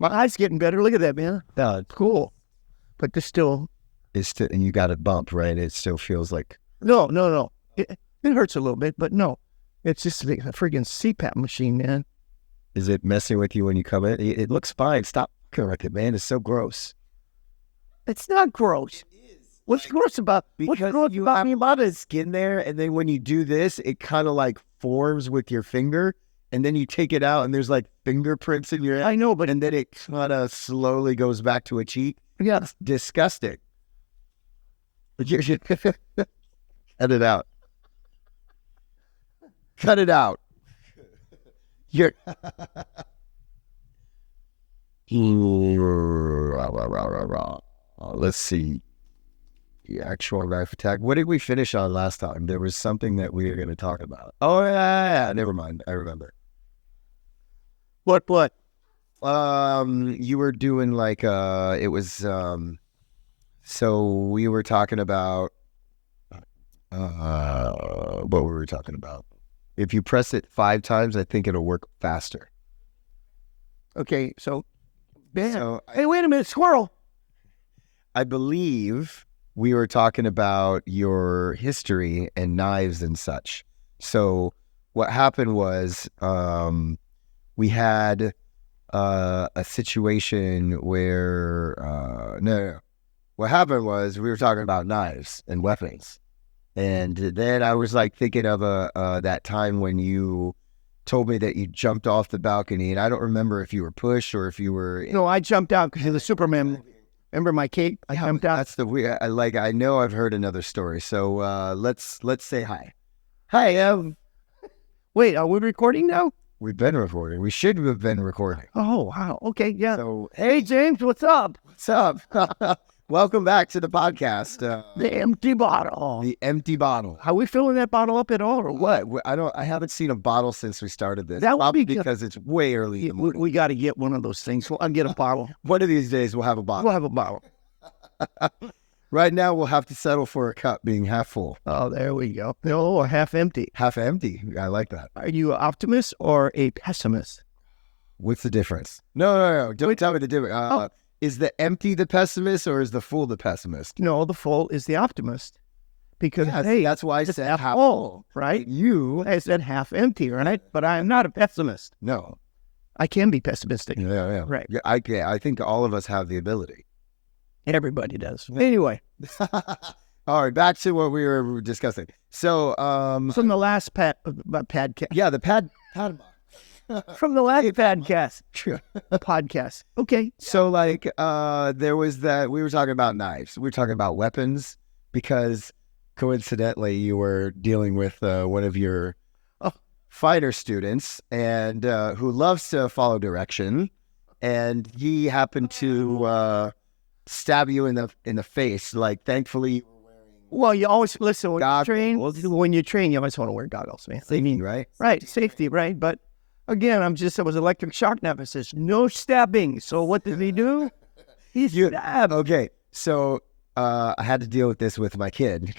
My eye's getting better. Look at that, man. No, It's cool. But there's still... it's still, and you got a bump, right? It still feels like... No. It hurts a little bit, but no. It's just a freaking CPAP machine, man. Is it messing with you when you come in? It looks fine. Stop fucking with it, man. It's so gross. It's not gross. What's gross about me about it? Skin there, and then when you do this, it kind of like forms with your finger, and then you take it out, and there's like fingerprints in your... I know, but... and then it kind of slowly goes back to a cheek. Yeah. It's disgusting. But you should cut it out. Cut it out. You're... Let's see. The actual knife attack. What did we finish on last time? There was something that we were going to talk about. Oh, yeah. Never mind. I remember. What? You were doing like, it was, so we were talking about, what were we talking about? If you press it 5 times, I think it'll work faster. Okay, so... Man. So hey, wait a minute, squirrel. I believe we were talking about your history and knives and such. So what happened was we had a situation where what happened was we were talking about knives and weapons, and then I was like thinking of that time when you told me that you jumped off the balcony, and I don't remember if you were pushed or if you were... No, I jumped out because of the Superman. Remember my cape? I jumped out. That's the weird... I know I've heard another story, so let's say hi. Hi, Wait, are we recording now? We've been recording. We should have been recording. Oh, wow. Okay, yeah. So, hey, James, what's up? What's up? Welcome back to the podcast. The empty bottle. The empty bottle. Are we filling that bottle up at all, or what? I haven't seen a bottle since we started this. That would be good. Because it's way early in the morning. We got to get one of those things. I'll get a bottle. One of these days we'll have a bottle. We'll have a bottle. Right now we'll have to settle for a cup being half full. Oh, there we go. Oh, or half empty. Half empty. I like that. Are you an optimist or a pessimist? What's the difference? No. Don't tell me the difference. Is the empty the pessimist or is the full the pessimist? No, the full is the optimist. Because, hey, that's why I said half full, right? I said half empty, right? But I am not a pessimist. No. I can be pessimistic. Yeah. Right. Yeah, I think all of us have the ability. Everybody does. Anyway. All right, back to what we were discussing. So, from the last podcast. Yeah, the pad. From the last podcast. Okay. So like, there was that, we were talking about knives. We were talking about weapons because coincidentally you were dealing with one of your fighter students and who loves to follow direction, and he happened to stab you in the face. Like, thankfully you were wearing... Well, you always listen when goggles. you train, you always want to wear goggles, man. Safety, right? Right, safety, right? But again, it was electric shock now. It says no stabbing. So what did he do? He stabbed. Okay, so I had to deal with this with my kid.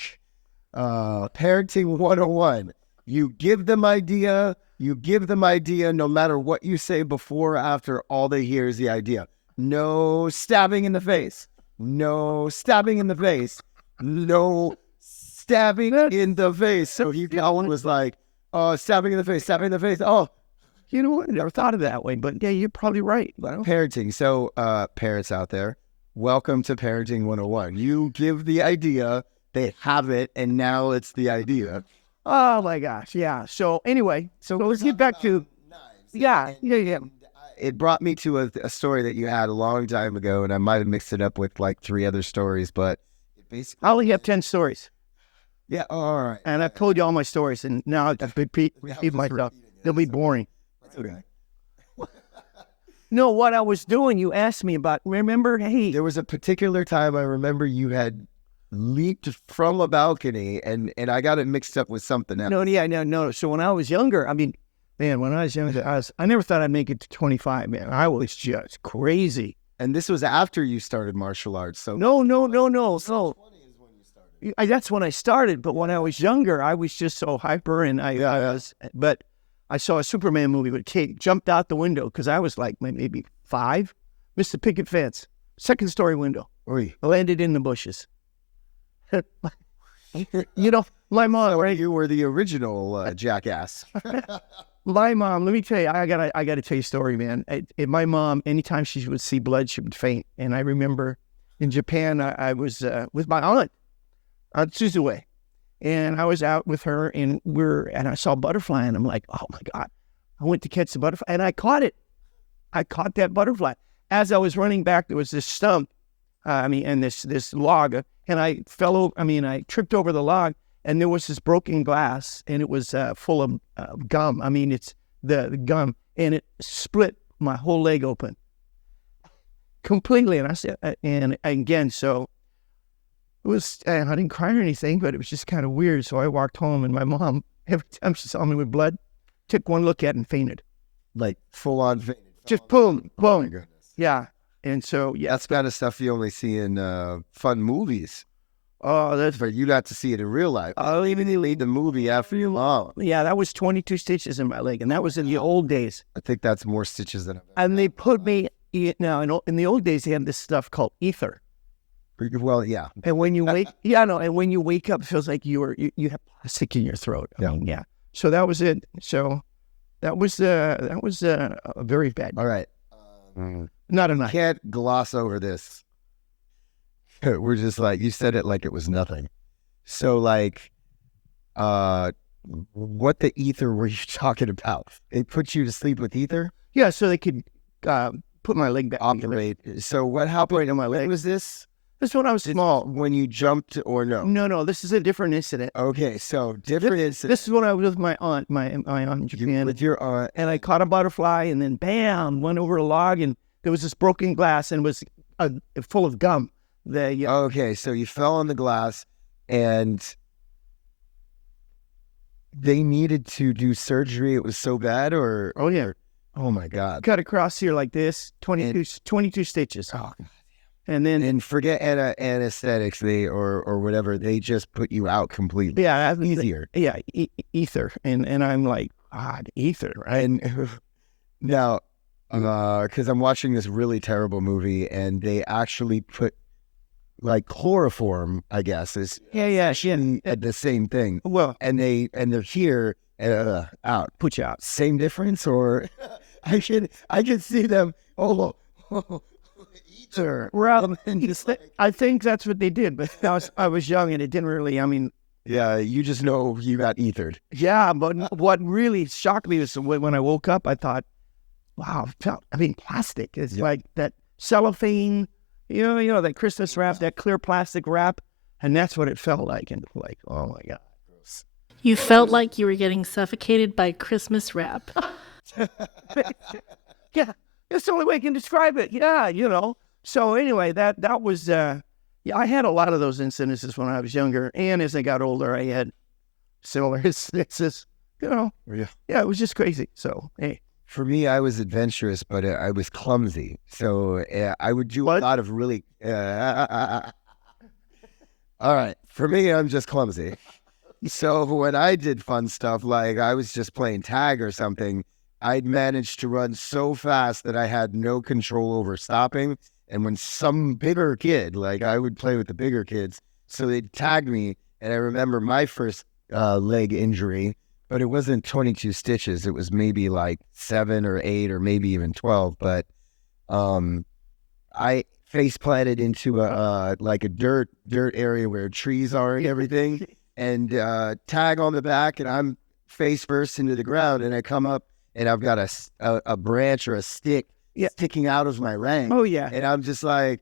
Parenting 101. You give them idea no matter what you say before or after, all they hear is the idea. No stabbing in the face. No stabbing in the face. No stabbing in the face. So he was like, stabbing in the face. Oh, you know what? I never thought of it that way, but yeah, you're probably right. Parenting. So, parents out there, welcome to Parenting 101. You give the idea, they have it, and now it's the idea. Oh my gosh, yeah. So anyway, let's get back to knives. Yeah. It brought me to a story that you had a long time ago, and I might have mixed it up with like 3 other stories, but it basically... I only have 10 stories. Yeah, all right. And I've told you all my stories, and now I repeat myself. They'll be boring. Okay. No, what I was doing, you asked me about. Remember, hey, there was a particular time I remember you had leaped from a balcony, and I got it mixed up with something else. No. So when I was younger, I mean, man, when I was younger, I never thought I'd make it to 25. Man, I was just crazy. And this was after you started martial arts. So no. So that's when I started. But when I was younger, I was just so hyper, and I was. But I saw a Superman movie with Kate, jumped out the window because I was like maybe 5, Mr. Picket Fence, second story window. Oy. I landed in the bushes. You know, my mom, right? You were the original jackass. My mom, let me tell you, I gotta tell you a story, man. My mom, anytime she would see blood, she would faint. And I remember in Japan, I was with my aunt, Aunt Suzue, and I was out with her, and I saw a butterfly, and I'm like, oh my God. I went to catch the butterfly, and I caught it. I caught that butterfly. As I was running back, there was this stump, and this log, and I I tripped over the log, and there was this broken glass, and it was full of gum. I mean, it's the gum, and it split my whole leg open completely. And I said, and again, so it was, I didn't cry or anything, but it was just kind of weird. So I walked home, and my mom, every time she saw me with blood, took one look at it and fainted. Like full on fainted. Just boom, Oh my boom. goodness. Yeah. And so, yeah. That's kind of stuff you only see in fun movies. Oh, that's, But you got to see it in real life. oh, Even lead the movie after you mom. yeah, that was 22 stitches in my leg. And that was in the old days. I think that's more stitches than I've And they put me, now in the old days, they had this stuff called ether. ever. Well, yeah. And when you wake, and when you wake up, it feels like you have plastic in your throat. I mean, yeah. So that was it. So that was very bad. All right. Not a night. Can't gloss over this. We're just like, you said it like it was nothing. So like, what the ether were you talking about? They put you to sleep with ether? Yeah, so they could put my leg back. Operate. So what happened? Operate on my leg. Was this This is when I was small. when you jumped or no? No, this is a different incident. Okay, so different incident. This is when I was with my aunt, my aunt in Japan. With your aunt. And I caught a butterfly, and then bam, went over a log, and there was this broken glass, and it was full of gum. Okay, so you fell on the glass, and they needed to do surgery. It was so bad, or Oh yeah, oh my God. cut across here like this, 22 stitches, Oh, and then and forget anesthetics, or whatever. They just put you out completely. yeah, Easier. yeah, ether, and I'm like, God, ether, right? And now, because I'm watching this really terrible movie, and they actually put like chloroform, I guess, is Yeah. the same thing, Well, and they're here out. put you out. Same difference, or I can see them. Oh, ether. Well, And just like, I think that's what they did, but I was young, and it didn't really. I mean, yeah, you just know you got ethered. yeah, but what really shocked me was when I woke up, I thought, wow, plastic. It's Yeah. like that cellophane, you know, that Christmas wrap, that clear plastic wrap, and that's what it felt like. And like, oh my God. You felt like you were getting suffocated by Christmas wrap. Yeah, that's the only way I can describe it. Yeah, you know. So anyway, that was, yeah, I had a lot of those incidences when I was younger, and as I got older, I had similar instances. You know, yeah, it was just crazy. So hey. For me, I was adventurous, but I was clumsy. So I would do a lot of really. All right. For me, I'm just clumsy. So when I did fun stuff, like I was just playing tag or something, I'd managed to run so fast that I had no control over stopping. And when some bigger kid, like I would play with the bigger kids, so they'd tag me. And I remember my first leg injury. But it wasn't 22 stitches. It was maybe like 7 or 8 or maybe even 12. But I face planted into a dirt area where trees are and everything, and tag on the back, and I'm face first into the ground, and I come up, and I've got a branch or a stick sticking out of my leg. Oh yeah. And I'm just like,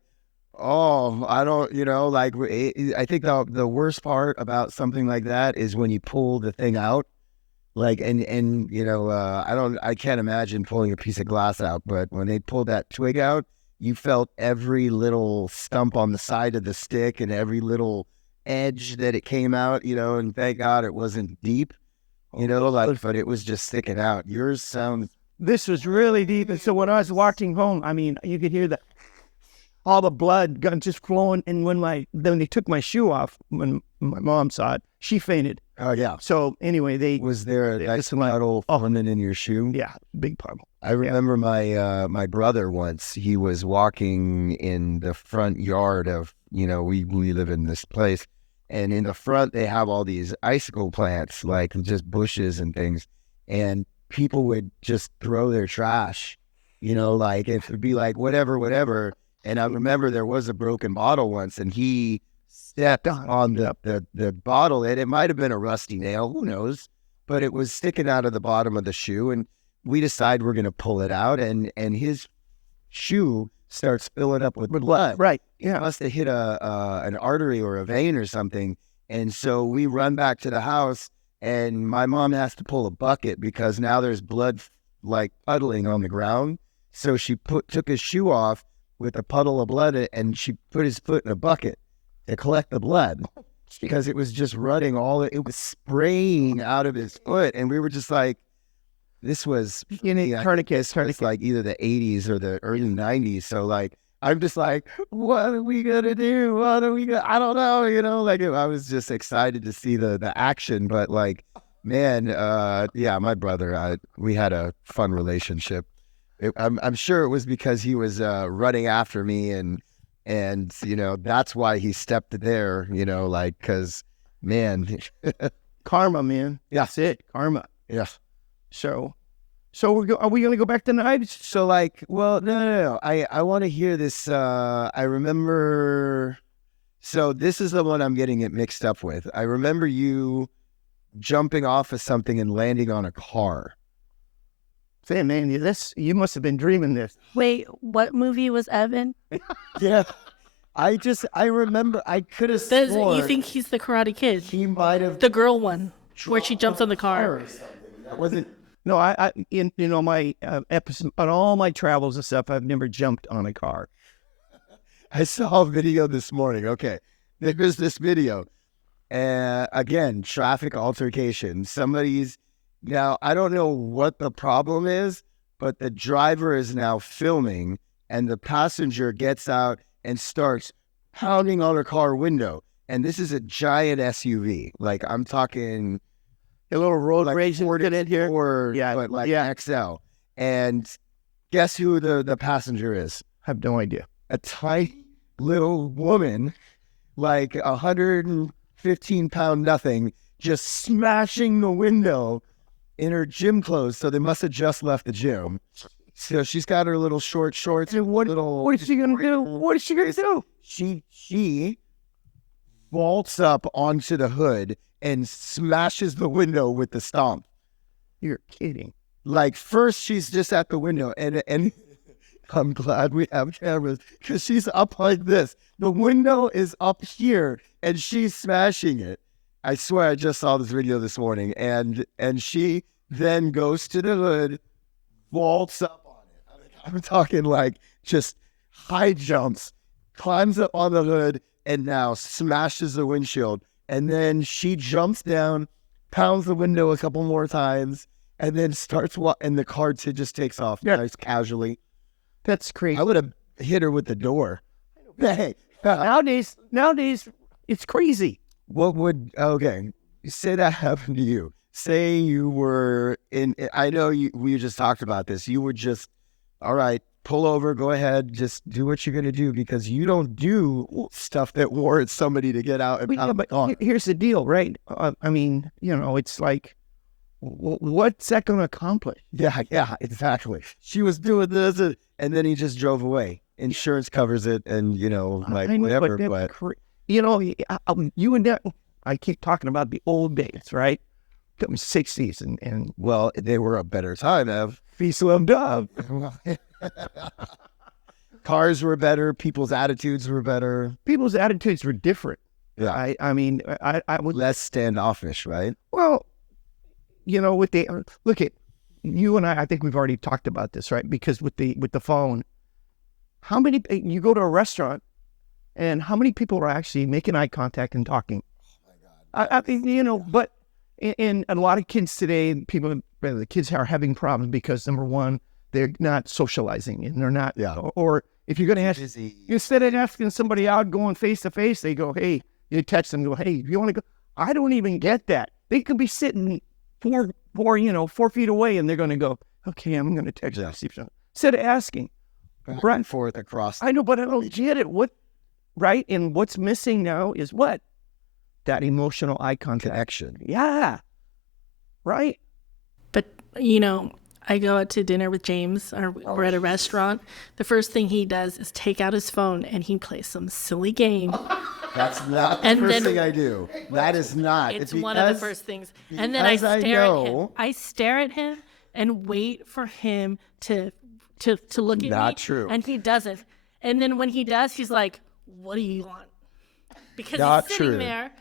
oh, I don't, like I think the worst part about something like that is when you pull the thing out. Like, I can't imagine pulling a piece of glass out, but when they pulled that twig out, you felt every little stump on the side of the stick and every little edge that it came out, and thank God it wasn't deep, but it was just sticking out. Yours sounds. This was really deep. And so when I was walking home, I mean, you could hear the all the blood got just flowing. And then they took my shoe off, when my mom saw it, she fainted. Oh yeah. So anyway, Was there a nice puddle forming in your shoe? yeah, big puddle. I remember my brother once. He was walking in the front yard of, we live in this place, and in the front they have all these icicle plants, like just bushes and things, and people would just throw their trash, like it would be like whatever. And I remember there was a broken bottle once, and he stepped on the bottle, and it might have been a rusty nail, who knows, but it was sticking out of the bottom of the shoe, and we decide we're going to pull it out, and his shoe starts filling up with blood. Right. Yeah. It must have hit an artery or a vein or something. And so we run back to the house, and my mom has to pull a bucket because now there's blood like puddling on the ground. So she took his shoe off with a puddle of blood, and she put his foot in a bucket to collect the blood because it was just running it was spraying out of his foot. And we were just like, this was tourniquets, like either the 80s or the early 90s. So like, I'm just like, what are we gonna do? I don't know, like I was just excited to see the action, but like, man, my brother, we had a fun relationship. I'm sure it was because he was running after me, and that's why he stepped there, like, cause man, karma, man. Yeah. That's it, karma. Yeah. So are we going to go back to knives? So like, well, no. I want to hear this. I remember, so this is the one I'm getting it mixed up with. I remember you jumping off of something and landing on a car. Say, man, you must have been dreaming this. Wait, what movie was Evan? Yeah. I remember, I could have sworn. You think he's the Karate Kid? He might have. The girl one, where she jumps on the car. That wasn't. No, my episode, on all my travels and stuff, I've never jumped on a car. I saw a video this morning. Okay, there's this video. Again, traffic altercation. Now, I don't know what the problem is, but the driver is now filming, and the passenger gets out and starts pounding on her car window. And this is a giant SUV. Like, I'm talking a little road like rage get in here. But like XL. And guess who the passenger is? I have no idea. A tiny little woman, like 115-pound nothing, just smashing the window in her gym clothes. So they must have just left the gym. So she's got her little short shorts. And what is she gonna do? What is she gonna do? She vaults up onto the hood and smashes the window with the stomp. You're kidding. Like, first she's just at the window, and I'm glad we have cameras, because she's up like this. The window is up here, and she's smashing it. I swear I just saw this video this morning, and she then goes to the hood, vaults up on it. I'm talking like just high jumps, climbs up on the hood, and now smashes the windshield. And then she jumps down, pounds the window a couple more times, and then starts and the car just takes off nice casually. That's crazy. I would have hit her with the door. Hey, nowadays, it's crazy. Say that happened to you. Say you were I know we just talked about this. You were just, all right, pull over, go ahead, just do what you're going to do, because you don't do stuff that warrants somebody to get out and pound on. Here's the deal, right? I mean, it's like, what's that going to accomplish? Yeah, exactly. She was doing this, and then he just drove away. Insurance covers it, and, whatever. But you and that, I keep talking about the old days, right? The 60s, and well, they were a better time, Ev. Feast of Dove. Cars were better. People's attitudes were better. People's attitudes were different. Yeah. I mean, I would less standoffish, right? Well, with the look at you and I think we've already talked about this, right? Because with the phone, how many you go to a restaurant, and how many people are actually making eye contact and talking? Oh my God. But in a lot of kids today, the kids are having problems because, number one, they're not socializing, and they're not, or If you're going to ask, busy. instead of asking somebody out going face to face, they go, hey, you text them, go, hey, you want to go? I don't even get that. They could be sitting 4 feet away, and they're going to go, okay, I'm going to text you. Instead of asking. Back Right. and forth across. I know, but I don't get it. What, right? And what's missing now is what? That emotional eye contact. Connection. Yeah. Right? But, I go out to dinner with James, or we're at a restaurant. The first thing he does is take out his phone and he plays some silly game. That's not the And first then- thing I do. That is not. It's one of the first things. And then I because I stare at him. know- I stare at him and wait for him to look at me. Not true. And he doesn't. And then when he does, he's like, what do you want? Because Not he's sitting true. there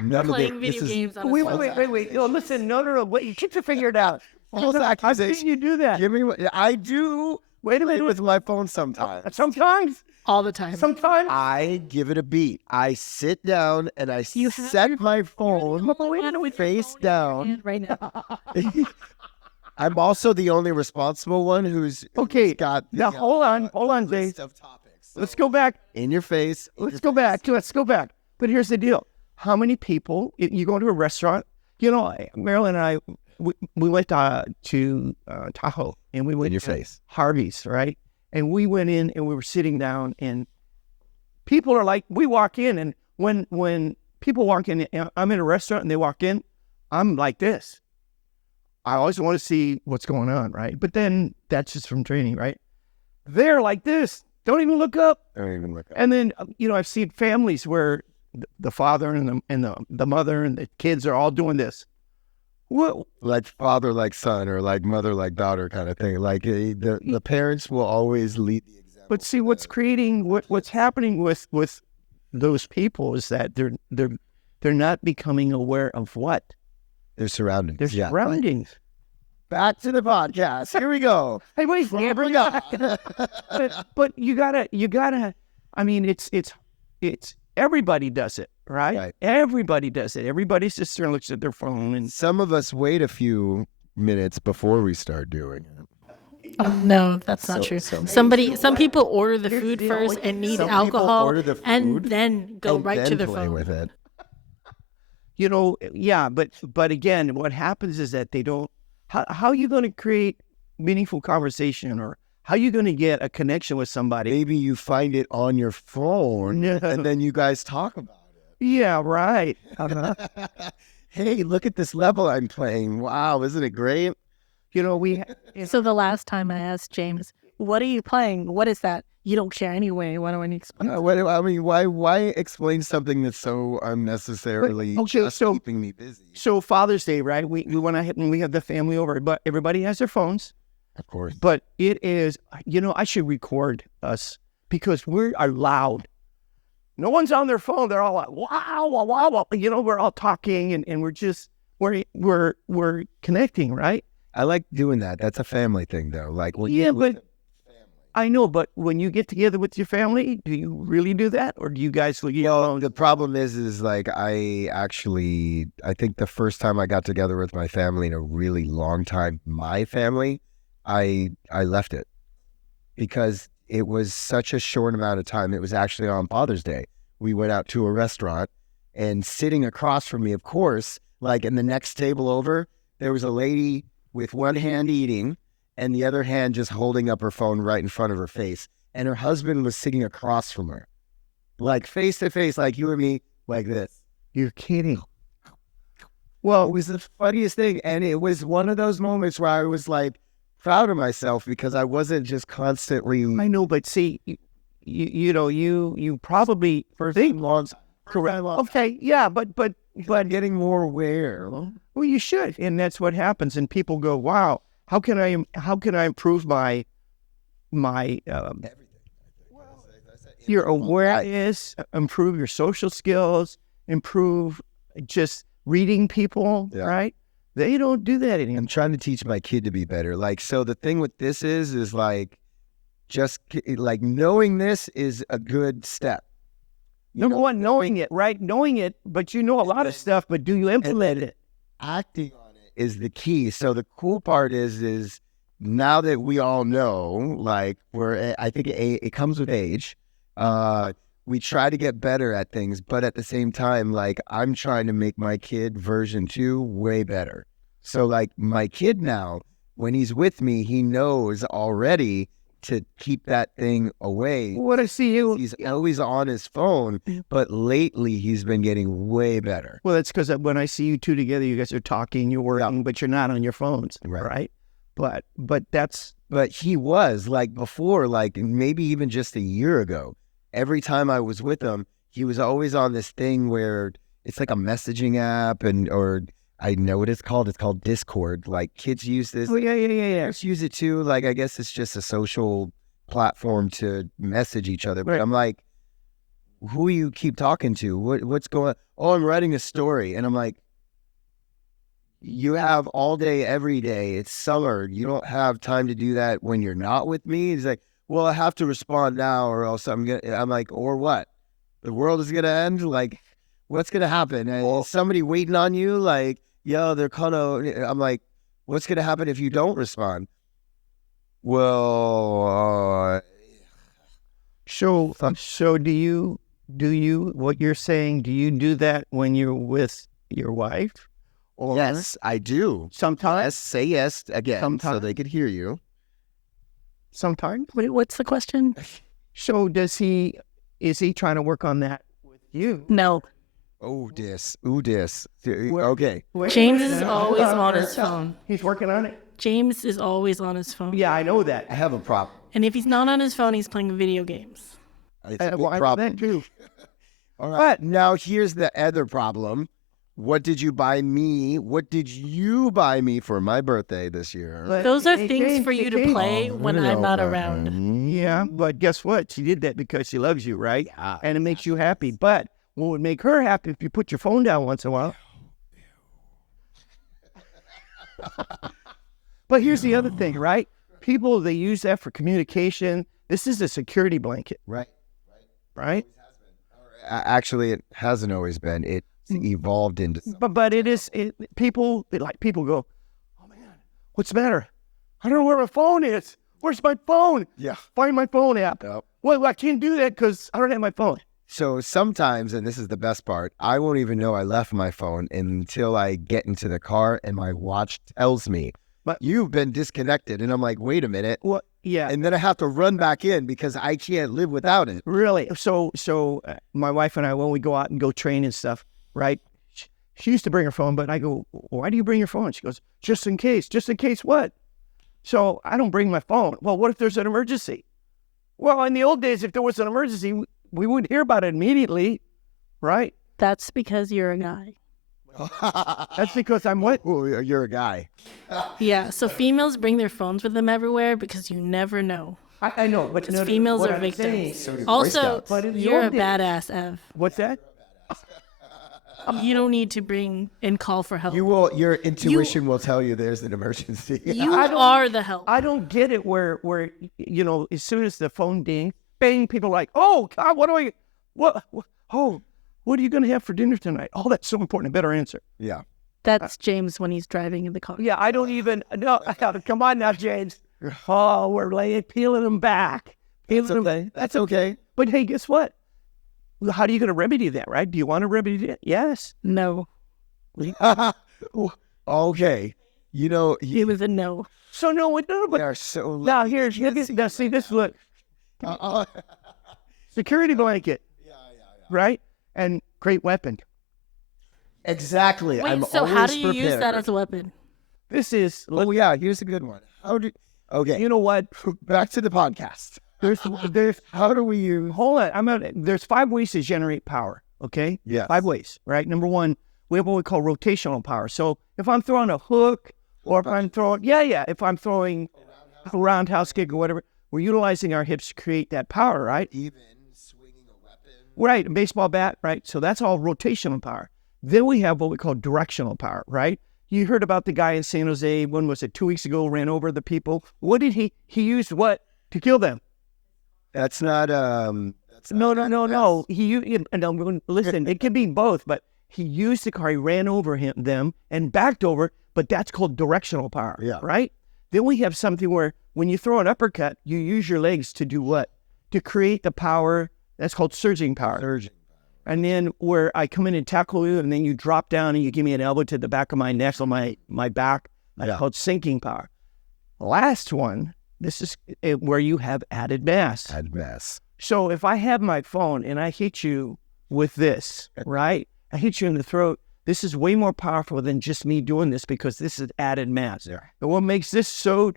None playing of this video is games on his Wait, phone. wait. No, listen. No. Wait, you get to figure it out. false I've accusation. seen you do that. Give me what I do. Wait a minute. With my phone sometimes. Sometimes. All the time. I give it a beat. I sit down and I You have set my phone with your face phone in your down. hand right now. I'm also the only responsible one who's got the, Now, hold on, Dave. list of topics. Let's go back. In your face. Let's go back. But here's the deal. How many people, if you go to a restaurant, Marilyn and I, we went to Tahoe, and we went In your to face. Harvey's, right? And we went in and we were sitting down, and people are like, we walk in, and when people walk in, I'm in a restaurant and they walk in, I'm like this. I always want to see what's going on, right? But then that's just from training, right? They're like this. Don't even look up. Don't even look up. And then, I've seen families where the father and the mother and the kids are all doing this. What? Like father, like son, or like mother, like daughter kind of thing. Like the parents will always lead the example. But see, what's happening with those people is that they're not becoming aware of what? Their surroundings. Their surroundings. Back to the podcast. Here we go. Hey, wait, Bring up. but you gotta. I mean, it's everybody does it, right? Right. Everybody does it. Everybody sits there and looks at their phone, and Some of us wait a few minutes before we start doing it. Oh, no, that's not true. Some people order the food first and need Some people alcohol, order the and food then go and right then to their play phone. with it. yeah. But again, what happens is that they don't. How are you going to create meaningful conversation, or how are you going to get a connection with somebody? Maybe you find it on your phone, No. and then you guys talk about Yeah, right. it. Hey, look at this level I'm playing. Wow, isn't it great? So the last time I asked James, what are you playing? What is that? You don't care anyway. Why don't I explain? Why explain something that's so unnecessarily just keeping me busy? So Father's Day, right? We went ahead and we have the family over, but everybody has their phones. Of course. But it is, I should record us because we are loud. No one's on their phone. They're all like, wow, wow, wow, wow. We're all talking and we're connecting, right? I like doing that. That's a family thing, though. Like, I know, but when you get together with your family, do you really do that? Or do you guys look alone? The problem is like I think the first time I got together with my family in a really long time, my family, I left it because it was such a short amount of time. It was actually on Father's Day. We went out to a restaurant, and sitting across from me, of course, like in the next table over, there was a lady with one hand eating and the other hand just holding up her phone right in front of her face. And her husband was sitting across from her, like face to face, like you and me, like this. You're kidding. Well, it was the funniest thing. And it was one of those moments where I was like proud of myself because I wasn't just constantly. I know, but see, you probably For think long time. correct. Okay, yeah, but Getting more aware. well, you should, and that's what happens. And people go, "Wow, how can I improve my your awareness, improve your social skills, improve just reading people, Yeah. right? They don't do that anymore. I'm trying to teach my kid to be better. Like, so the thing with this is like, just like knowing this is a good step. Number one, knowing it, right? Knowing it, but you know a lot of stuff, but do you implement it? Acting on it is the key. So the cool part is now that we all know, like I think it comes with age. We try to get better at things, but at the same time, like I'm trying to make my kid version 2 way better. So like my kid now, when he's with me, he knows already to keep that thing away. What I see you. He's always on his phone, but lately he's been getting way better. Well, that's because when I see you two together, you guys are talking, you're working, but you're not on your phones, right? But he was like before, like maybe even just a year ago. Every time I was with him, he was always on this thing where it's like a messaging app, or I know what it's called. It's called Discord. Like kids use this. Oh yeah. Parents use it too. Like I guess it's just a social platform to message each other. But I'm like, who you keep talking to? What's going on? Oh, I'm writing a story. And I'm like, you have all day, every day. It's summer. You don't have time to do that when you're not with me. He's like, well, I have to respond now or else I'm like, or what? The world is going to end? Like, what's going to happen? Is somebody waiting on you? Like, yeah, they're kind of, I'm like, what's going to happen if you don't respond? Well, so do you, what you're saying, do you do that when you're with your wife? Or yes, I do. Sometimes? Yes, say yes again so they could hear you. Sometimes? Wait, what's the question? So is he trying to work on that with you? No. Oh, this. Okay. James is always on his phone. He's working on it? James is always on his phone. Yeah, I know that. I have a problem. And if he's not on his phone, he's playing video games. It's a big problem. That too. All right. But now here's the other problem. What did you buy me? What did you buy me for my birthday this year? Those are things for you to play when I'm not around. Yeah, but guess what? She did that because she loves you, right? Yeah, and it makes you happy. But what would make her happy if you put your phone down once in a while? But here's the other thing, right? People, they use that for communication. This is a security blanket. Right? Actually, it hasn't always been. It's evolved into something. But it is, people go, oh man, what's the matter? I don't know where my phone is. Where's my phone? Yeah. Find my phone app. Yep. Well, I can't do that because I don't have my phone. So sometimes, and this is the best part, I won't even know I left my phone until I get into the car and my watch tells me, but you've been disconnected. And I'm like, wait a minute. Well, yeah. And then I have to run back in because I can't live without it. Really? So my wife and I, when we go out and go train and stuff, right? She used to bring her phone, but I go, why do you bring your phone? She goes, just in case. Just in case what? So I don't bring my phone. Well, what if there's an emergency? Well, in the old days, if there was an emergency, we would hear about it immediately, right? That's because you're a guy. That's because I'm what? Oh, you're a guy. Yeah, so females bring their phones with them everywhere because you never know. I know, but Because females are victims. So do Boy Also, Scouts. you're a badass, Ev. What's that? You don't need to bring and call for help. Your intuition will tell you there's an emergency. You are the help. I don't get it where as soon as the phone ding, bang, people are like, oh God, what are you going to have for dinner tonight? Oh, that's so important. I better answer. Yeah. That's James when he's driving in the car. Yeah, I don't even, no, come on now, James. Oh, we're peeling them back. That's okay. But hey, guess what? How are you going to remedy that, right? Do you want to remedy it? Yes. No. Okay. It was a no. So no, but they are so. Now now see this, look. Security blanket. Yeah. Right? And great weapon. Exactly. Wait, so how do you use that as a weapon? This is. Oh yeah, here's a good one. Okay. You know what? Back to the podcast. There's how do we use? Hold on. There's 5 ways to generate power. Okay. Yeah. 5 ways. Right. Number 1, we have what we call rotational power. So if I'm throwing a hook, or if I'm throwing, if I'm throwing a roundhouse kick or whatever, we're utilizing our hips to create that power, right? Even swinging a weapon. Right, a baseball bat, right? So that's all rotational power. Then we have what we call directional power, right? You heard about the guy in San Jose, when was it, 2 weeks ago, ran over the people. What did he used what to kill them? That's not, No. Listen, it could be both, but he used the car, he ran over them and backed over, but that's called directional power, right? Then we have something where when you throw an uppercut, you use your legs to do what? To create the power. That's called surging power. Surging. And then where I come in and tackle you, and then you drop down and you give me an elbow to the back of my neck or my back. That's called sinking power. The last one, this is where you have added mass. Added mass. So if I have my phone and I hit you with this, right? I hit you in the throat. This is way more powerful than just me doing this because this is added mass. Yeah. And what makes this so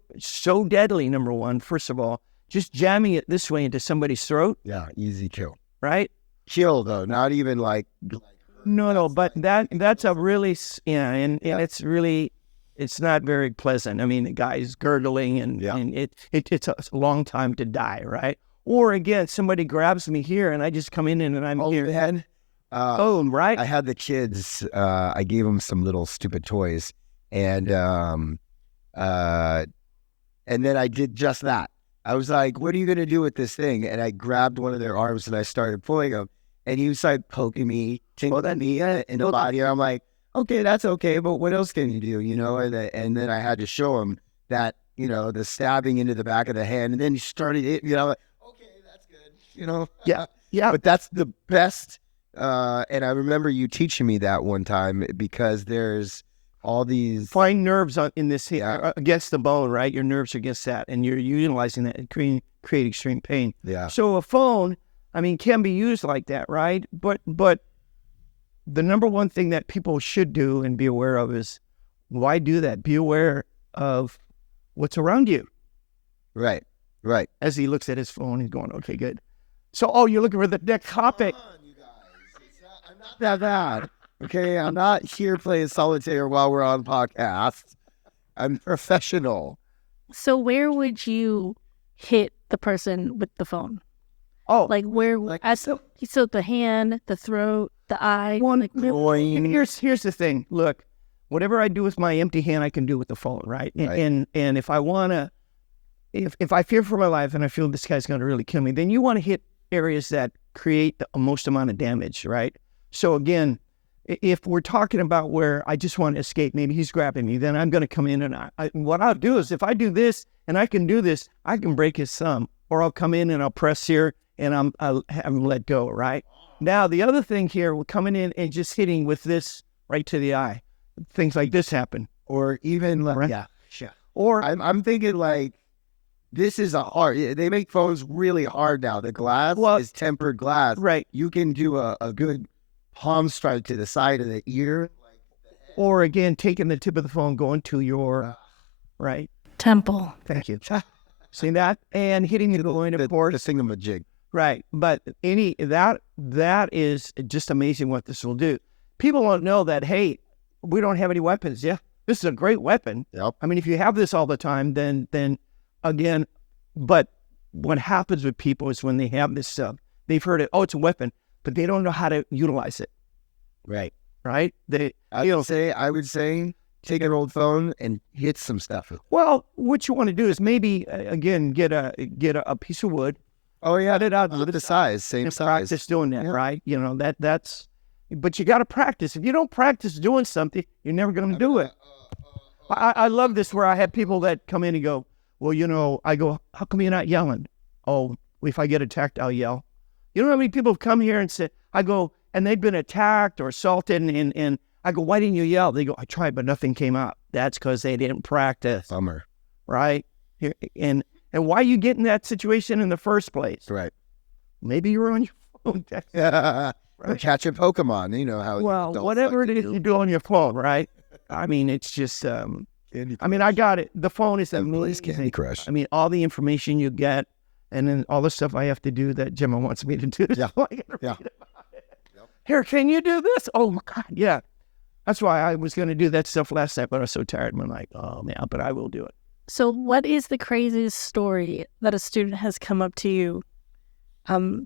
deadly, number one, first of all, just jamming it this way into somebody's throat. Yeah, easy kill. Right? Kill, though, not even like No, but that's a really, and it's really, it's not very pleasant. I mean, the guy's gurgling and it's a long time to die, right? Or again, somebody grabs me here and I just come in and I'm here. Man. Boom, right? I had the kids, I gave them some little stupid toys, and then I did just that. I was like, what are you going to do with this thing? And I grabbed one of their arms and I started pulling him, and he was like poking me, tickling me in the body. And I'm like, okay, that's okay, but what else can you do? You know, and then I had to show him that, you know, the stabbing into the back of the hand, and then he started it, you know, like, okay, that's good, you know? Yeah. But that's the best. And I remember you teaching me that one time, because there's all these fine nerves in this against the bone, right? Your nerves are against that, and you're utilizing that and create extreme pain. Yeah. So a phone, I mean, can be used like that, right? But the number one thing that people should do and be aware of is, why do that? Be aware of what's around you. Right. As he looks at his phone, he's going, okay, good. So, you're looking for the next topic. I'm not that bad. Okay, I'm not here playing solitaire while we're on podcast. I'm professional. So where would you hit the person with the phone? Oh, Like where? So the hand, the throat, the eye. Here's the thing. Look, whatever I do with my empty hand, I can do with the phone, right? And if I wanna, if I fear for my life and I feel this guy's gonna really kill me, then you want to hit areas that create the most amount of damage, right? So again, if we're talking about where I just want to escape, maybe he's grabbing me, then I'm going to come in and what I'll do is, if I do this and I can do this, I can break his thumb, or I'll come in and I'll press here and I'll have him let go, right? Now, the other thing here, we're coming in and just hitting with this right to the eye. Things like this happen. Or even like, Right. yeah. Or I'm thinking like, this is a hard, they make phones really hard now. The glass is tempered glass. right. You can do a good palm strike to the side of the ear. Or again, taking the tip of the phone, going to your, right. Temple. Thank you. See that? And hitting the point, of course. The thingamajig. Right. But that is just amazing what this will do. People don't know that, hey, we don't have any weapons. Yeah, this is a great weapon. Yep. I mean, if you have this all the time, then again, but what happens with people is when they have this stuff, they've heard it, oh, it's a weapon, but they don't know how to utilize it. Right. Right? I would say take an old phone and hit some stuff. Well, what you want to do is maybe again get a piece of wood. Oh yeah, Cut it out the size, same and size. practice doing that, right? You know, that's, but you got to practice. If you don't practice doing something, you're never going to do it. I love this, where I have people that come in and go, well, you know, I go, how come you're not yelling? Oh, if I get attacked, I'll yell. You know how many people have come here and said, I go, and they've been attacked or assaulted, and I go, why didn't you yell? They go, I tried, but nothing came out. That's because they didn't practice. Bummer. Right? And why you get in that situation in the first place? Right. Maybe you were on your phone. Or catching Pokemon, you know how. Well, whatever it is you do on your phone, right? I mean, it's just, I mean, I got it. The phone is amazing. Candy Crush. I mean, all the information you get, and then all the stuff I have to do that Gemma wants me to do. Yeah. Yep. Here, can you do this? Oh, my God, yeah. That's why I was going to do that stuff last night, but I was so tired. I'm like, oh, man, but I will do it. So what is the craziest story that a student has come up to you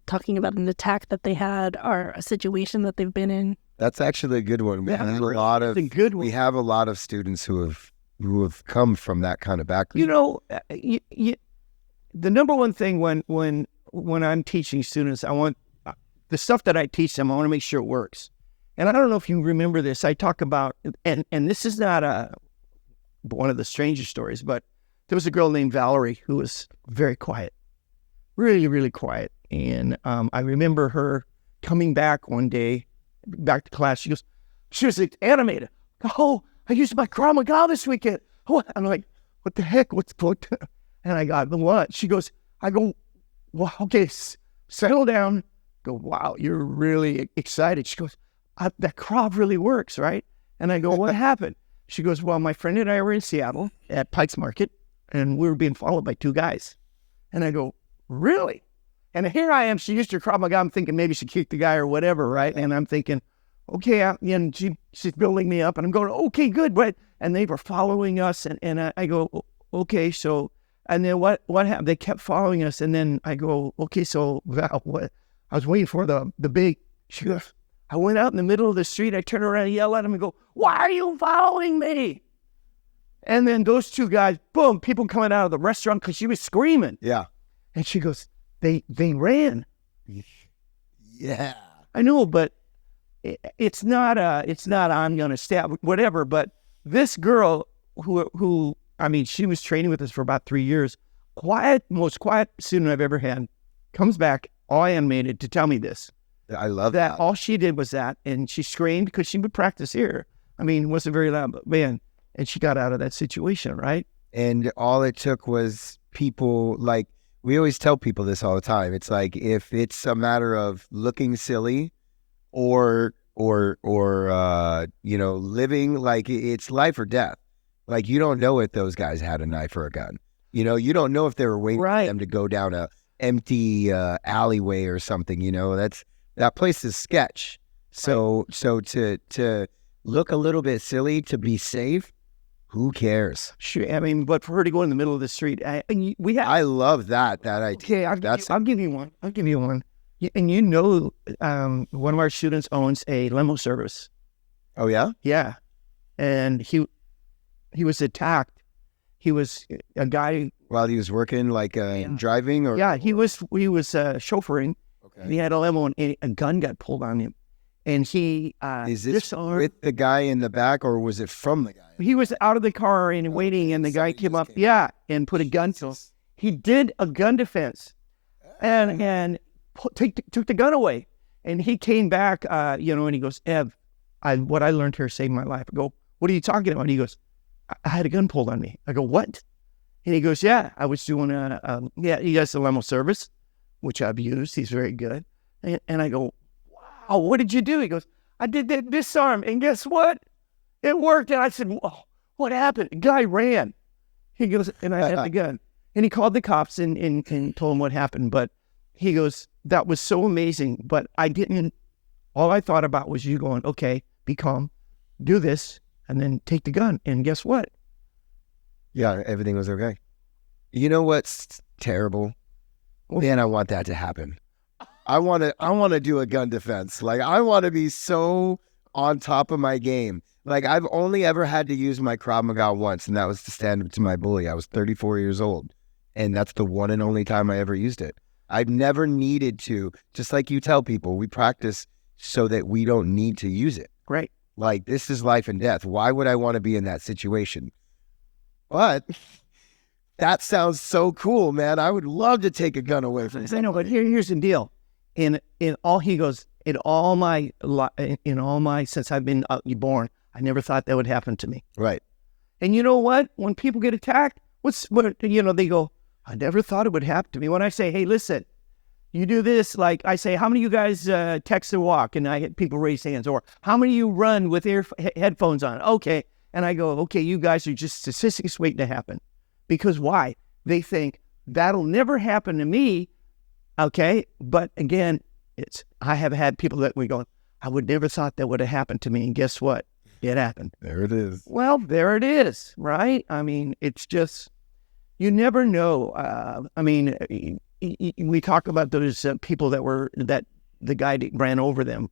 talking about an attack that they had or a situation that they've been in? That's actually a good one. We have we have a lot of students who have come from that kind of background. You know, the number one thing when I'm teaching students, I want the stuff that I teach them, I want to make sure it works. And I don't know if you remember this. I talk about, and this is not one of the strangest stories, but there was a girl named Valerie who was very quiet, really, really quiet. And I remember her coming back one day, back to class. She was like, animated. Oh, I used my Krav Maga this weekend. Oh, I'm like, what the heck? What's what? And I got, what? She goes, I go, well, okay, settle down. Go, wow, you're really excited. She goes, that Krav really works, right? And I go, what happened? She goes, well, my friend and I were in Seattle at Pike's Market, and we were being followed by 2 guys. And I go, really? And here I am. She used her Krav Maga. I'm thinking maybe she kicked the guy or whatever, right? And I'm thinking, okay, and she's building me up, and I'm going, okay, good, but and they were following us, and I go, okay, so, and then what happened? They kept following us, and then I go, okay, so Val, what? I was waiting for the big. She goes, I went out in the middle of the street. I turned around and yelled at him and go, why are you following me? And then those 2 guys, boom, people coming out of the restaurant because she was screaming. Yeah. And she goes, they ran. Yeah. I know, but it's not I'm gonna stab whatever. But this girl who I mean, she was training with us for about 3 years. Most quiet student I've ever had, comes back all animated to tell me this. I love that. All she did was that, and she screamed because she would practice here. I mean, it wasn't very loud, but man, and she got out of that situation, right? And all it took was people, like, we always tell people this all the time. It's like, if it's a matter of looking silly or living, like, it's life or death. Like, you don't know if those guys had a knife or a gun. You don't know if they were waiting for them to go down a empty alleyway or something. That place is sketch. So to look a little bit silly to be safe, who cares? Sure. I mean, but for her to go in the middle of the street, I love that idea. Okay, I'll give you one. And one of our students owns a limo service. Oh yeah? Yeah. And he was attacked. He was a guy while he was working, like driving, or he was chauffeuring. Okay. And he had a limo, and a gun got pulled on him, and he is this with the guy in the back, or was it from the guy? He was out of the car and waiting, and the guy came up, and put a gun to him. He did a gun defense, and took the gun away, and he came back, and he goes, Ev, what I learned here saved my life. I go, what are you talking about? And he goes, I had a gun pulled on me. I go, what? And he goes, yeah, I was doing he has a limo service, which I've used. He's very good. And I go, wow, what did you do? He goes, I did that disarm, and guess what? It worked. And I said, whoa, what happened? The guy ran. He goes, and I had the gun. And he called the cops and told them what happened. But he goes, that was so amazing. But all I thought about was you going, okay, be calm, do this, and then take the gun. And guess what? Yeah, everything was okay. You know what's terrible? Man, I want that to happen. I want to do a gun defense. Like, I want to be so on top of my game. Like, I've only ever had to use my Krav Maga once, and that was to stand up to my bully. I was 34 years old, and that's the one and only time I ever used it. I've never needed to, just like you tell people, we practice so that we don't need to use it. Right. Like, this is life and death. Why would I want to be in that situation? But that sounds so cool, man. I would love to take a gun away from somebody. I know, but here's the deal. In all my since I've been born, I never thought that would happen to me. Right. And you know what? When people get attacked, they go, I never thought it would happen to me. When I say, hey, listen, you do this, like I say, how many of you guys text and walk? And I get people raise hands. Or how many of you run with headphones on? Okay. And I go, okay, you guys are just statistics waiting to happen. Because why? They think that'll never happen to me. Okay. But again, I have had people that we go, I would never thought that would have happened to me. And guess what? It happened. There it is. Well, there it is. Right. I mean, it's just, you never know. We talk about those people that the guy ran over them.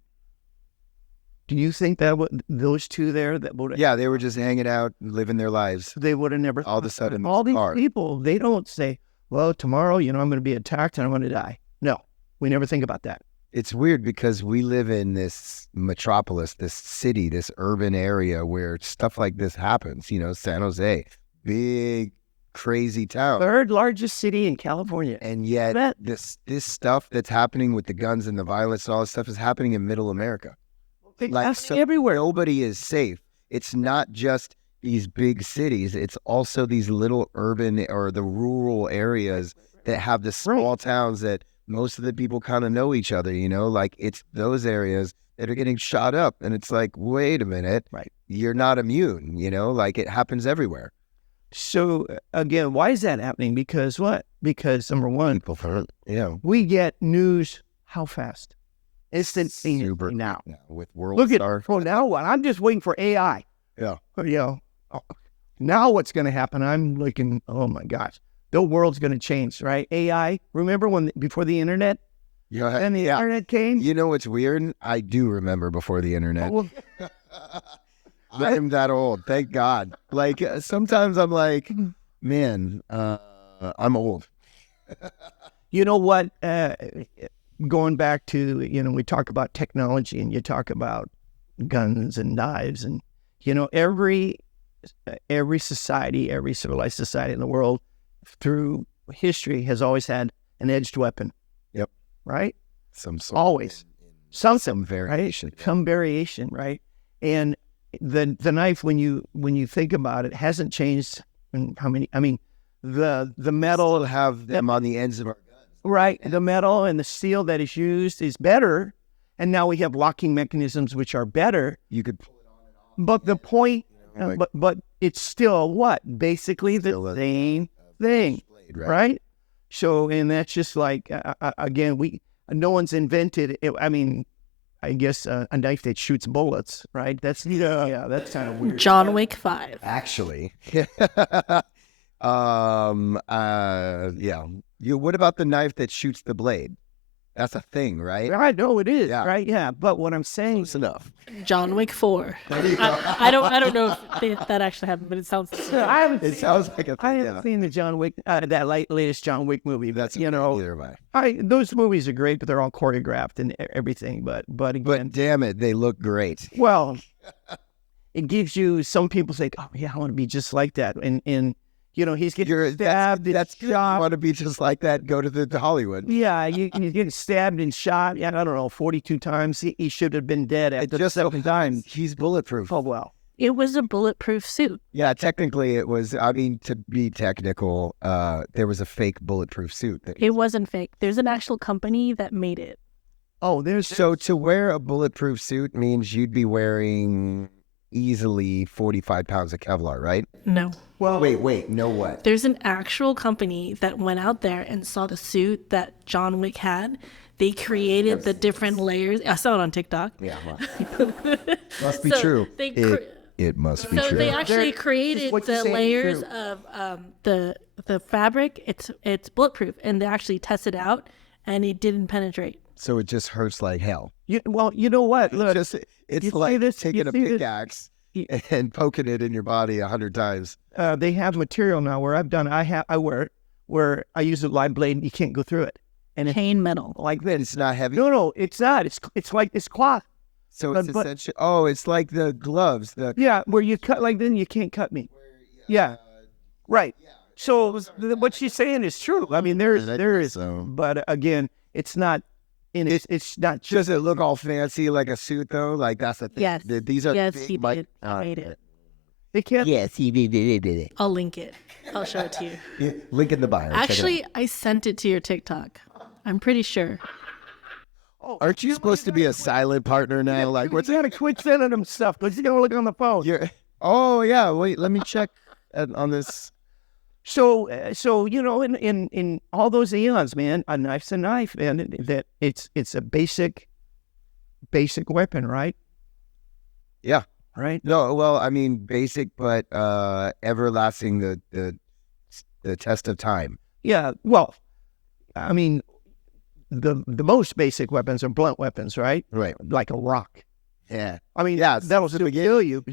Do you think that those two there that would? Yeah, they were just hanging out, living their lives. They would have never. All of a sudden, all these people, they don't say, "Well, tomorrow, I'm going to be attacked and I'm going to die." No, we never think about that. It's weird because we live in this metropolis, this city, this urban area where stuff like this happens. San Jose, big crazy town. Third largest city in California. And yet Bet. this stuff that's happening with the guns and the violence and all this stuff is happening in middle America. Like So everywhere. nobody is safe. It's not just these big cities. It's also these little urban or the rural areas that have the small towns that most of the people kind of know each other, you know, like it's those areas that are getting shot up. And it's like, wait a minute, Right. You're not immune, you know, like it happens everywhere. So again, why is that happening? Because what? Because number one, we get news how fast? Instantaneously now. With World Look at, Star. well, now what? I'm just waiting for AI. Yeah. You know, now what's going to happen? I'm looking, oh my gosh, the world's going to change, right? AI, remember before the internet? Yeah. And the internet came? You know what's weird? I do remember before the internet. Well, I'm that old, thank God. Like sometimes I'm like, man, I'm old. you know what? Going back to, you know, we talk about technology and you talk about guns and knives and, you know, every society, every civilized society in the world through history has always had an edged weapon. Yep. Right? Some sort Always. Some variation. Right? Some variation, right? And the knife, when you think about it, hasn't changed in how many, I mean, the metal, Still have them on the ends of our guns. right? The metal and the steel that is used is better. And now we have locking mechanisms which are better. You could pull it on and off. But the point, You know, like but it's still what? Basically the still a same thing, blade, right? So, and that's just like, again, no one's invented it. I mean, I guess a knife that shoots bullets, right? That's that's kind of weird. John Wick 5. Actually. Yeah. What about the knife that shoots the blade? That's a thing, right? I know it is, Yeah. right? Yeah, but what I'm saying Close enough. John Wick 4. I don't know if that actually happened, but it sounds. I haven't It sounds like a I thing. haven't seen the John Wick, that latest John Wick movie. That's you know, neither have I. those movies are great, but they're all choreographed and everything. But again, But damn it, they look great. well, it gives you. Some people say, "Oh yeah, I want to be just like that," and you know, he's getting stabbed. That's and you shot. want to be just like that, go to Hollywood. Yeah, he's getting stabbed and shot. Yeah, I don't know, 42 times. He should have been dead after Just 7 times. He's bulletproof. Oh well. It was a bulletproof suit. Yeah, technically it was, I mean, to be technical, there was a fake bulletproof suit. It wasn't fake. There's an actual company that made it. Oh, So to wear a bulletproof suit means you'd be wearing easily 45 pounds of Kevlar, right? No. well. Wait, no what? There's an actual company that went out there and saw the suit that John Wick had. They created the different layers. I saw it on TikTok. Yeah, well, must be So true. they It must be So true. they actually Just created what you're the saying is layers true. of the fabric. It's bulletproof, and they actually tested out, and it didn't penetrate. So it just hurts like hell. You know what? Look, It's you see like this- taking you a see this- pickaxe and poking it in your body 100 times. they have material now where I wear it, where I use a live blade and you can't go through it. And it's Chain metal. like this. It's not heavy. No, it's not. It's like it's cloth. So it's but- essentially, oh, it's like the gloves. Yeah, where you cut like then you can't cut me. Yeah, right. So what she's saying is true. I mean, there is, so. but again, it's not. It's not just. Does it look all fancy like a suit though? Like that's the thing. Yes. These are Yes, big he mic- did. I made it. They can't. Yes, he did it. I'll link it. I'll show it to you. Yeah, link in the bio. Check it Actually, I sent it to your TikTok. I'm pretty sure. Oh, out. Aren't you supposed to be a silent partner now? Like, what's gotta quit sending them stuff because you gotta look on the phone. your? Oh yeah, wait. Let me check on this. So you know, in all those eons, man, a knife's a knife, man. That it's a basic weapon, right? Yeah. Right. No, well, I mean, basic, but everlasting. The test of time. Yeah. Well, I mean, the most basic weapons are blunt weapons, right? Right. Like a rock. Yeah. I mean, Yeah, that'll still kill you.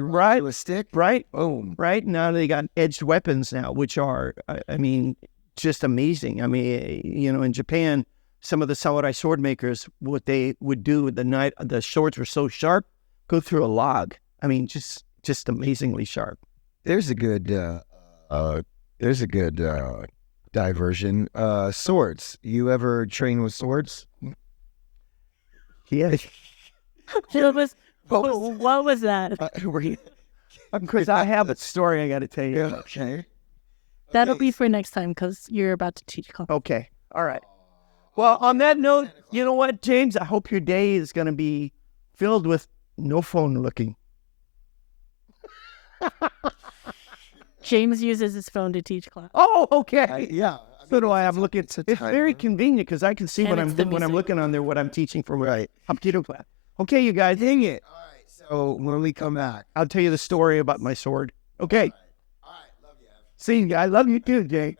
Right. To a stick. Right. Boom. Right. Now they got edged weapons now, which are, I mean, just amazing. I mean, you know, in Japan, some of the samurai sword makers, what they would do with the swords were so sharp, go through a log. I mean, just amazingly sharp. There's a good There's a good diversion. Swords. You ever train with swords? Yeah. What was that? Because I have a story I got to tell you. Okay. That'll be for next time because you're about to teach class. Okay. All right. Well, on that note, you know what, James? I hope your day is going to be filled with no phone looking. James uses his phone to teach class. Oh, okay. Yeah. So do I. I'm looking. It's very timer. convenient because I can see And what it's I'm the when I'm music. looking on there, what I'm teaching for my Right. computer class. Okay, you guys. Dang it. All right. So when we come back. I'll tell you the story about my sword. Okay. All right. Love you. See you guys. I love you too, Jay.